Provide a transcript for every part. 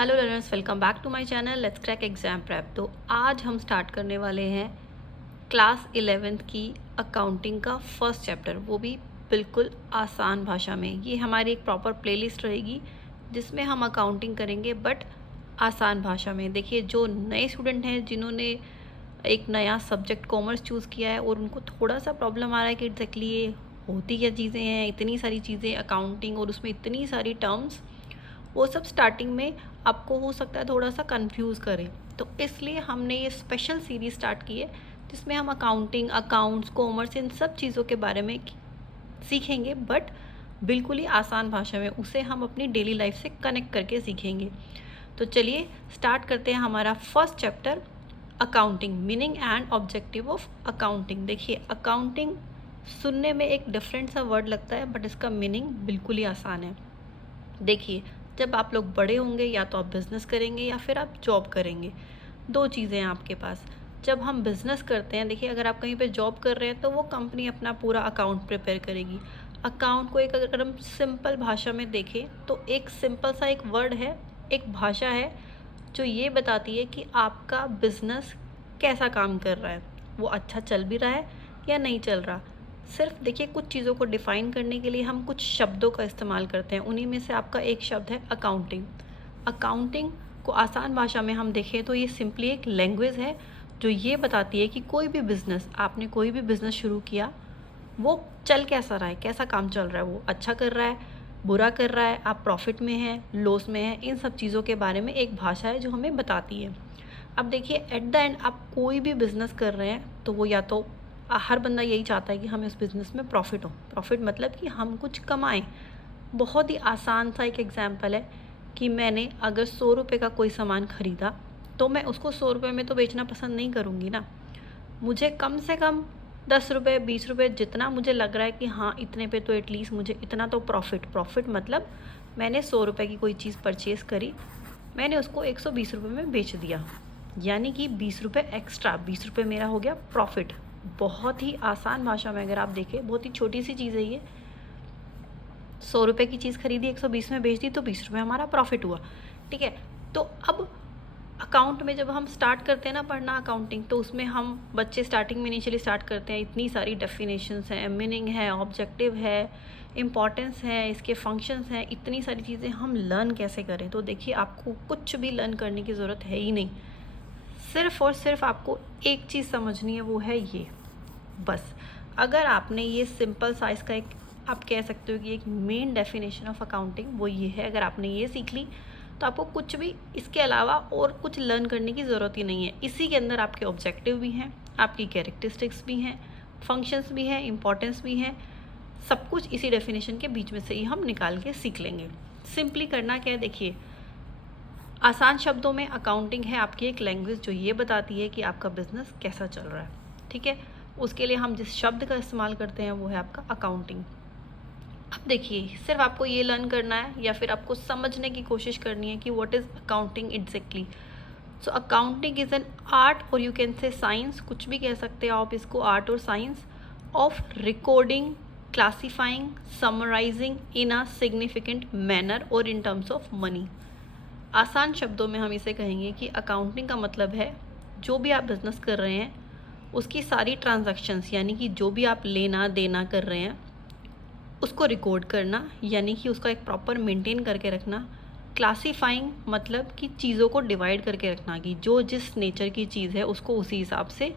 Hello learners, welcome back to my channel let's crack exam prep. तो आज हम start करने वाले हैं क्लास 11th की अकाउंटिंग का फर्स्ट चैप्टर, वो भी बिल्कुल आसान भाषा में। ये हमारी एक प्रॉपर प्लेलिस्ट रहेगी जिसमें हम अकाउंटिंग करेंगे बट आसान भाषा में। देखिए, जो नए स्टूडेंट हैं जिन्होंने एक नया सब्जेक्ट कॉमर्स चूज़ किया है और उनको थोड़ा सा प्रॉब्लम आ रहा है कि एग्जैक्टली ये होती क्या चीज़ें हैं, इतनी सारी चीज़ें अकाउंटिंग और उसमें इतनी सारी टर्म्स, वो सब स्टार्टिंग में आपको हो सकता है थोड़ा सा कंफ्यूज करे। तो इसलिए हमने ये स्पेशल सीरीज स्टार्ट की है जिसमें हम अकाउंटिंग, अकाउंट्स, कॉमर्स, इन सब चीज़ों के बारे में सीखेंगे बट बिल्कुल ही आसान भाषा में। उसे हम अपनी डेली लाइफ से कनेक्ट करके सीखेंगे। तो चलिए स्टार्ट करते हैं हमारा first chapter, accounting, meaning and objective of accounting. देखिए, अकाउंटिंग सुनने में एक डिफरेंट सा वर्ड लगता है बट इसका मीनिंग बिल्कुल ही आसान है। देखिए, जब आप लोग बड़े होंगे या तो आप बिज़नेस करेंगे या फिर आप जॉब करेंगे। दो चीज़ें हैं आपके पास। जब हम बिज़नेस करते हैं, देखिए अगर आप कहीं पे जॉब कर रहे हैं तो वो कंपनी अपना पूरा अकाउंट प्रिपेयर करेगी। अकाउंट को एक अगर हम सिंपल भाषा में देखें तो एक सिंपल सा एक वर्ड है, एक भाषा है जो ये बताती है कि आपका बिज़नेस कैसा काम कर रहा है, वो अच्छा चल भी रहा है या नहीं चल रहा। सिर्फ देखिए, कुछ चीज़ों को डिफ़ाइन करने के लिए हम कुछ शब्दों का इस्तेमाल करते हैं। उन्हीं में से आपका एक शब्द है अकाउंटिंग। अकाउंटिंग को आसान भाषा में हम देखें तो ये सिंपली एक लैंग्वेज है जो ये बताती है कि कोई भी बिज़नेस, आपने कोई भी बिज़नेस शुरू किया, वो चल कैसा रहा है, कैसा काम चल रहा है, वो अच्छा कर रहा है, बुरा कर रहा है, आप प्रॉफिट में हैं, लॉस में हैं। इन सब चीज़ों के बारे में एक भाषा है जो हमें बताती है। अब देखिए, एट द एंड आप कोई भी बिज़नेस कर रहे हैं तो वो या तो हर बंदा यही चाहता है कि हम इस बिज़नेस में प्रॉफिट हो। प्रॉफिट मतलब कि हम कुछ कमाएं। बहुत ही आसान सा एक एग्जांपल है कि मैंने अगर 100 रुपये का कोई सामान ख़रीदा तो मैं उसको 100 रुपये में तो बेचना पसंद नहीं करूँगी ना। मुझे कम से कम 10 रुपये, 20 रुपये, जितना मुझे लग रहा है कि हाँ इतने पे तो एटलीस्ट मुझे इतना तो प्रॉफिट मतलब मैंने 100 रुपये की कोई चीज़ परचेज़ करी, मैंने उसको 120 रुपये में बेच दिया, यानी कि 20 रुपये एक्स्ट्रा, 20 रुपये मेरा हो गया प्रॉफिट। बहुत ही आसान भाषा में अगर आप देखें, बहुत ही छोटी सी चीज़ है ये। 100 रुपये की चीज़ खरीदी, 120 में बेच दी, तो 20 रुपये हमारा प्रॉफिट हुआ। ठीक है। तो अब अकाउंट में जब हम स्टार्ट करते हैं ना पढ़ना अकाउंटिंग, तो उसमें हम बच्चे स्टार्टिंग में इनिशियली स्टार्ट करते हैं, इतनी सारी डेफिनेशंस हैं, मीनिंग है, ऑब्जेक्टिव है, इम्पॉर्टेंस है, इसके फंक्शंस हैं, इतनी सारी चीज़ें हम लर्न कैसे करें। तो देखिए, आपको कुछ भी लर्न करने की ज़रूरत है ही नहीं। सिर्फ़ और सिर्फ आपको एक चीज़ समझनी है, वो है ये, बस। अगर आपने ये सिंपल साइज़ का एक, आप कह सकते हो कि एक मेन डेफिनेशन ऑफ अकाउंटिंग वो ये है, अगर आपने ये सीख ली तो आपको कुछ भी इसके अलावा और कुछ लर्न करने की ज़रूरत ही नहीं है। इसी के अंदर आपके ऑब्जेक्टिव भी हैं, आपकी कैरेक्टरिस्टिक्स भी हैं, फंक्शंस भी हैं, इंपॉर्टेंस भी हैं, सब कुछ इसी डेफिनेशन के बीच में से ही हम निकाल के सीख लेंगे। सिंपली करना क्या है, देखिए, आसान शब्दों में अकाउंटिंग है आपकी एक लैंग्वेज जो ये बताती है कि आपका बिजनेस कैसा चल रहा है। ठीक है। उसके लिए हम जिस शब्द का इस्तेमाल करते हैं वो है आपका अकाउंटिंग। अब देखिए, सिर्फ आपको ये लर्न करना है या फिर आपको समझने की कोशिश करनी है कि what is accounting exactly. So accounting is an art, और यू कैन से साइंस, कुछ भी कह सकते हो आप इसको, आर्ट और science of recording, classifying, summarising in a significant manner और इन टर्म्स ऑफ मनी। आसान शब्दों में हम इसे कहेंगे कि अकाउंटिंग का मतलब है जो भी आप बिज़नेस कर रहे हैं उसकी सारी ट्रांजैक्शंस, यानी कि जो भी आप लेना देना कर रहे हैं उसको रिकॉर्ड करना, यानी कि उसका एक प्रॉपर मेंटेन करके रखना। क्लासीफाइंग मतलब कि चीज़ों को डिवाइड करके रखना, कि जो जिस नेचर की चीज़ है उसको उसी हिसाब से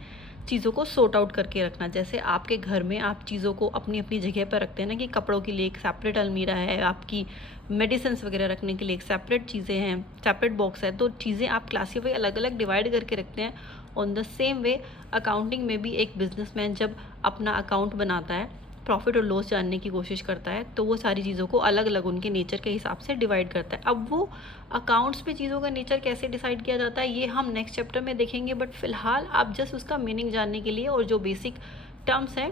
चीज़ों को सॉर्ट आउट करके रखना। जैसे आपके घर में आप चीज़ों को अपनी अपनी जगह पर रखते हैं ना, कि कपड़ों के लिए एक सेपरेट अलमीरा है, आपकी मेडिसिन वगैरह रखने के लिए एक सेपरेट चीज़ें हैं, सेपरेट बॉक्स है, तो चीज़ें आप क्लासीफाई अलग अलग डिवाइड करके रखते हैं। On the same way accounting में भी एक बिजनेसमैन जब अपना अकाउंट बनाता है, प्रॉफिट और लॉस जानने की कोशिश करता है, तो वो सारी चीज़ों को अलग अलग उनके नेचर के हिसाब से डिवाइड करता है। अब वो अकाउंट्स में चीज़ों का नेचर कैसे डिसाइड किया जाता है ये हम नेक्स्ट चैप्टर में देखेंगे, बट फिलहाल आप जस्ट उसका मीनिंग जानने के लिए और जो बेसिक टर्म्स हैं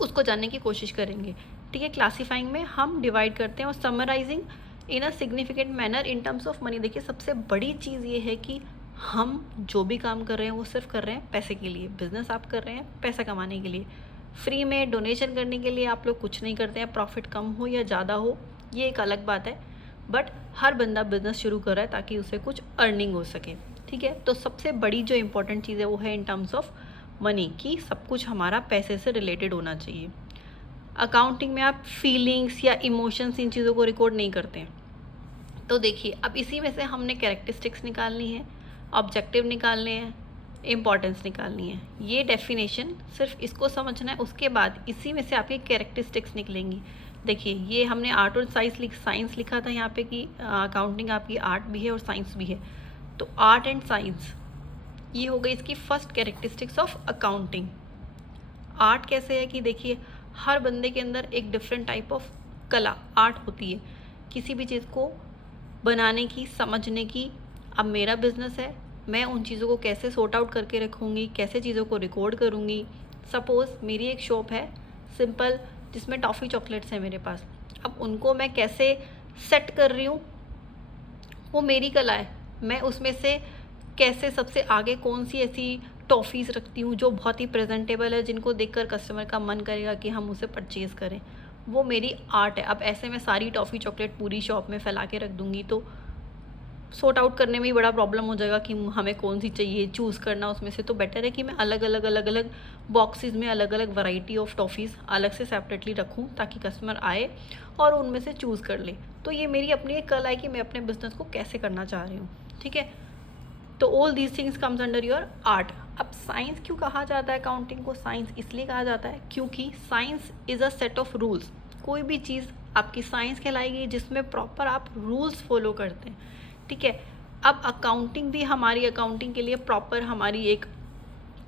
उसको जानने की कोशिश करेंगे। ठीक है। क्लासीफाइंग में हम डिवाइड करते हैं, और summarising in a significant manner in terms of money. देखिए, सबसे बड़ी चीज़ ये है कि हम जो भी काम कर रहे हैं वो सिर्फ कर रहे हैं पैसे के लिए। बिजनेस आप कर रहे हैं पैसा कमाने के लिए। फ्री में डोनेशन करने के लिए आप लोग कुछ नहीं करते हैं, प्रॉफिट कम हो या ज़्यादा हो ये एक अलग बात है, बट हर बंदा बिजनेस शुरू कर रहा है ताकि उसे कुछ अर्निंग हो सके, ठीक है। तो सबसे बड़ी जो इंपॉर्टेंट चीज़ है वो है इन टर्म्स ऑफ मनी, कि सब कुछ हमारा पैसे से रिलेटेड होना चाहिए। अकाउंटिंग में आप फीलिंग्स या इमोशंस इन चीज़ों को रिकॉर्ड नहीं करते हैं। तो देखिए, अब इसी में से हमने कैरेक्टरिस्टिक्स निकालनी है, ऑब्जेक्टिव निकालने हैं, इम्पॉर्टेंस निकालनी है। ये डेफिनेशन सिर्फ इसको समझना है, उसके बाद इसी में से आपकी कैरेक्टरिस्टिक्स निकलेंगी। देखिए, ये हमने आर्ट और साइंस लिखा था यहाँ पे कि अकाउंटिंग आपकी आर्ट भी है और साइंस भी है। तो आर्ट एंड साइंस, ये हो गई इसकी first characteristics of accounting. Art कैसे है कि देखिए, हर बंदे के अंदर एक डिफरेंट टाइप ऑफ कला आर्ट होती है, किसी भी चीज़ को बनाने की, समझने की। अब मेरा बिजनेस है, मैं उन चीज़ों को कैसे सॉर्ट आउट करके रखूँगी, कैसे चीज़ों को रिकॉर्ड करूँगी। सपोज़ मेरी एक शॉप है सिंपल, जिसमें टॉफ़ी चॉकलेट्स हैं मेरे पास। अब उनको मैं कैसे सेट कर रही हूँ, वो मेरी कला है। मैं उसमें से कैसे सबसे आगे कौन सी ऐसी टॉफ़ीज़ रखती हूँ जो बहुत ही प्रेजेंटेबल है, जिनको देखकर कस्टमर का मन करेगा कि हम उसे परचेज़ करें, वो मेरी आर्ट है। अब ऐसे में सारी टॉफ़ी चॉकलेट पूरी शॉप में फैला के रख दूँगी तो सॉर्ट आउट करने में ही बड़ा प्रॉब्लम हो जाएगा कि हमें कौन सी चाहिए, चूज़ करना उसमें से। तो बेटर है कि मैं अलग अलग बॉक्सेस में अलग अलग वैरायटी ऑफ टॉफ़ीज़ अलग से सेपरेटली रखूँ, ताकि कस्टमर आए और उनमें से चूज़ कर ले। तो ये मेरी अपनी एक कला है कि मैं अपने बिजनेस को कैसे करना चाह रही हूँ, ठीक है। तो all these things comes under your art. अब साइंस क्यों कहा जाता है अकाउंटिंग को? साइंस इसलिए कहा जाता है क्योंकि science is a set of rules. कोई भी चीज़ आपकी साइंस कहलाएगी जिसमें प्रॉपर आप रूल्स फॉलो करते हैं, ठीक है। अब अकाउंटिंग भी हमारी अकाउंटिंग के लिए प्रॉपर हमारी एक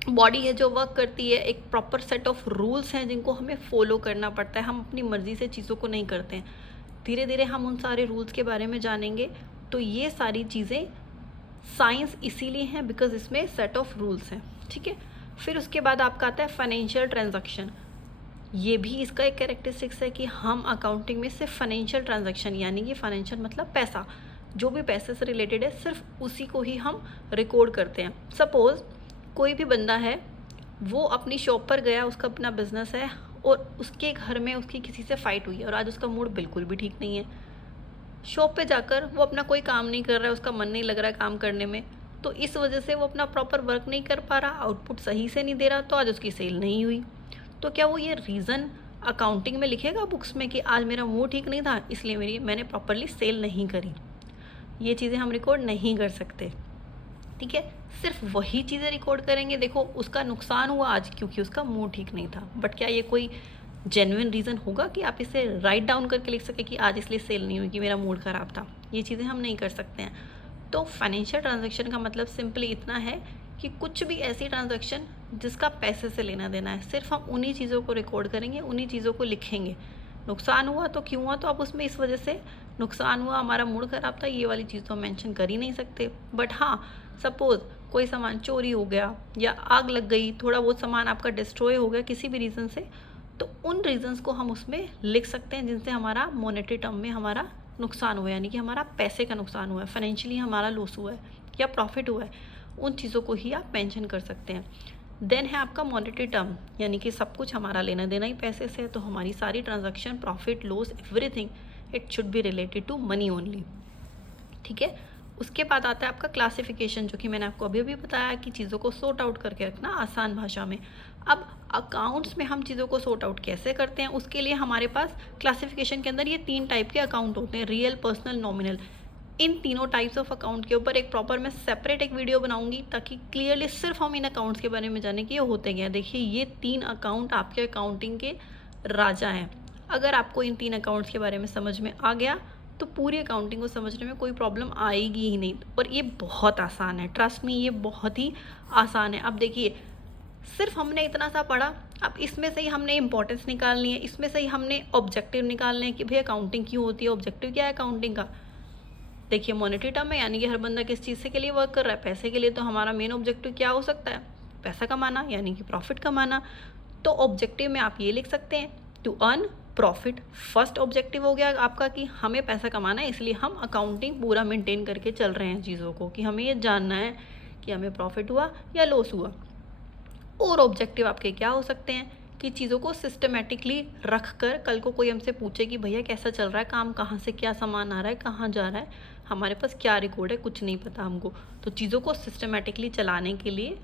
बॉडी है जो वर्क करती है, एक प्रॉपर सेट ऑफ रूल्स हैं जिनको हमें फॉलो करना पड़ता है। हम अपनी मर्ज़ी से चीज़ों को नहीं करते हैं। धीरे धीरे हम उन सारे रूल्स के बारे में जानेंगे। तो ये सारी चीज़ें साइंस इसीलिए हैं बिकॉज इसमें सेट ऑफ रूल्स हैं, ठीक है। फिर उसके बाद आपका आता है फाइनेंशियल ट्रांजैक्शन। ये भी इसका एक कैरेक्टरिस्टिक्स है कि हम अकाउंटिंग में सिर्फ फाइनेंशियल ट्रांजैक्शन, यानी कि फाइनेंशियल मतलब पैसा, जो भी पैसे से रिलेटेड है सिर्फ उसी को ही हम रिकॉर्ड करते हैं। सपोज़ कोई भी बंदा है, वो अपनी शॉप पर गया, उसका अपना बिजनेस है और उसके घर में उसकी किसी से फाइट हुई है और आज उसका मूड बिल्कुल भी ठीक नहीं है। शॉप पे जाकर वो अपना कोई काम नहीं कर रहा है, उसका मन नहीं लग रहा है काम करने में, तो इस वजह से वो अपना प्रॉपर वर्क नहीं कर पा रहा, आउटपुट सही से नहीं दे रहा, तो आज उसकी सेल नहीं हुई। तो क्या वो ये रीज़न अकाउंटिंग में लिखेगा बुक्स में कि आज मेरा मूड ठीक नहीं था इसलिए मैंने प्रॉपरली सेल नहीं करी? ये चीज़ें हम रिकॉर्ड नहीं कर सकते, ठीक है। सिर्फ वही चीज़ें रिकॉर्ड करेंगे, देखो उसका नुकसान हुआ आज क्योंकि उसका मूड ठीक नहीं था, बट क्या ये कोई जेन्युइन रीज़न होगा कि आप इसे राइट डाउन करके लिख सके कि आज इसलिए सेल नहीं हुई कि मेरा मूड ख़राब था? ये चीज़ें हम नहीं कर सकते हैं। तो फाइनेंशियल ट्रांजैक्शन का मतलब सिंपली इतना है कि कुछ भी ऐसी ट्रांजैक्शन जिसका पैसे से लेना देना है, सिर्फ हम उन्हीं चीज़ों को रिकॉर्ड करेंगे, उन्हीं चीज़ों को लिखेंगे। नुकसान हुआ तो क्यों हुआ, तो आप उसमें इस वजह से नुकसान हुआ, हमारा मूड ख़राब था, ये वाली चीज़ तो हम मेंशन कर ही नहीं सकते। बट हाँ, सपोज़ कोई सामान चोरी हो गया या आग लग गई, थोड़ा बहुत सामान आपका डिस्ट्रॉय हो गया किसी भी रीज़न से, तो उन रीज़न्स को हम उसमें लिख सकते हैं जिनसे हमारा मॉनेटरी टर्म में हमारा नुकसान हुआ है, यानी कि हमारा पैसे का नुकसान हुआ है, फाइनेंशियली हमारा लॉस हुआ है या प्रॉफिट हुआ है। उन चीज़ों को ही आप मेंशन कर सकते हैं। देन है आपका मॉनेटरी टर्म, यानी कि सब कुछ हमारा लेना देना ही पैसे से है, तो हमारी सारी transaction, profit, loss, everything it should be related to money only, ठीक है। उसके बाद आता है आपका क्लासिफिकेशन, जो कि मैंने आपको अभी अभी बताया कि चीज़ों को सॉर्ट आउट करके रखना आसान भाषा में। अब अकाउंट्स में हम चीज़ों को सॉर्ट आउट कैसे करते हैं, उसके लिए हमारे पास क्लासिफिकेशन के अंदर ये 3 टाइप के अकाउंट होते हैं, रियल, पर्सनल, नॉमिनल। इन तीनों टाइप्स ऑफ अकाउंट के ऊपर एक प्रॉपर मैं सेपरेट एक वीडियो बनाऊंगी ताकि क्लियरली सिर्फ हम इन अकाउंट्स के बारे में जाने कि ये होते क्या। देखिए, ये 3 अकाउंट आपके अकाउंटिंग के राजा हैं। अगर आपको इन 3 अकाउंट्स के बारे में समझ में आ गया तो पूरी अकाउंटिंग को समझने में कोई प्रॉब्लम आएगी ही नहीं। और ये बहुत आसान है, ट्रस्ट मी, ये बहुत ही आसान है। अब देखिए, सिर्फ हमने इतना सा पढ़ा, अब इसमें से ही हमने इंपॉर्टेंस निकालनी है, इसमें से ही हमने ऑब्जेक्टिव निकालने हैं कि भाई अकाउंटिंग क्यों होती है, ऑब्जेक्टिव क्या है अकाउंटिंग का। देखिए, मॉनेटरी टर्म है, यानी कि हर बंदा किस चीज़ से के लिए वर्क कर रहा है, पैसे के लिए। तो हमारा मेन ऑब्जेक्टिव क्या हो सकता है, पैसा कमाना, यानी कि प्रॉफिट कमाना। तो ऑब्जेक्टिव में आप ये लिख सकते हैं, to earn profit. First objective हो गया आपका कि हमें पैसा कमाना है, इसलिए हम अकाउंटिंग पूरा मेंटेन करके चल रहे हैं चीज़ों को, कि हमें ये जानना है कि हमें प्रॉफिट हुआ या लॉस हुआ। और ऑब्जेक्टिव आपके क्या हो सकते हैं कि चीज़ों को सिस्टमेटिकली रख कर कल को कोई हमसे पूछे कि भैया कैसा चल रहा है काम, कहाँ से क्या सामान आ रहा है, कहाँ जा रहा है, हमारे पास क्या रिकॉर्ड है, कुछ नहीं पता हमको। तो चीज़ों को सिस्टमेटिकली चलाने के लिए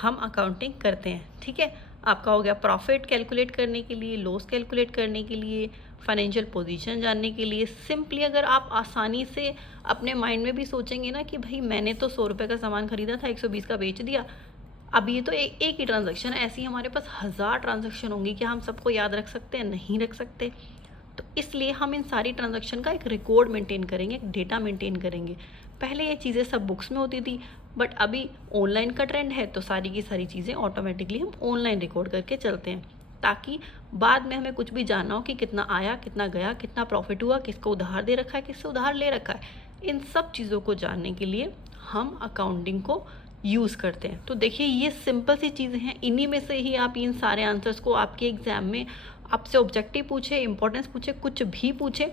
हम अकाउंटिंग करते हैं। ठीक है, आपका हो गया प्रॉफिट कैलकुलेट करने के लिए, लॉस कैलकुलेट करने के लिए, फाइनेंशियल पोजीशन जानने के लिए। सिंपली अगर आप आसानी से अपने माइंड में भी सोचेंगे ना कि भाई मैंने तो 100 रुपये का सामान खरीदा था, 120 का बेच दिया, अब ये तो एक ही ट्रांजैक्शन है। ऐसी हमारे पास 1000 ट्रांजैक्शन होंगी, क्या हम सबको याद रख सकते हैं? नहीं रख सकते। तो इसलिए हम इन सारी ट्रांजैक्शन का एक रिकॉर्ड मेंटेन करेंगे, एक डेटा मेंटेन करेंगे। पहले ये चीज़ें सब बुक्स में होती थी, बट अभी ऑनलाइन का ट्रेंड है, तो सारी की सारी चीज़ें ऑटोमेटिकली हम ऑनलाइन रिकॉर्ड करके चलते हैं, ताकि बाद में हमें कुछ भी जानना हो कि कितना आया, कितना गया, कितना प्रॉफिट हुआ, किसको उधार दे रखा है, किससे उधार ले रखा है, इन सब चीज़ों को जानने के लिए हम अकाउंटिंग को यूज़ करते हैं। तो देखिए ये सिंपल सी चीज़ें हैं, इन्हीं में से ही आप इन सारे आंसर्स को आपके एग्ज़ाम में आपसे ऑब्जेक्टिव पूछे, इंपॉर्टेंस पूछे, कुछ भी पूछे,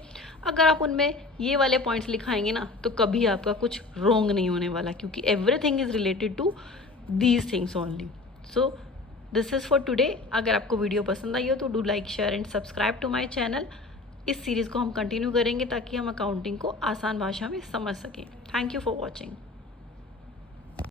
अगर आप उनमें ये वाले पॉइंट्स लिखाएंगे ना तो कभी आपका कुछ रॉन्ग नहीं होने वाला, क्योंकि everything is related to these things only. So this is for today. अगर आपको वीडियो पसंद आई हो तो do like, share and subscribe to my channel. इस सीरीज़ को हम कंटिन्यू करेंगे ताकि हम अकाउंटिंग को आसान भाषा में समझ सकें। Thank you for watching.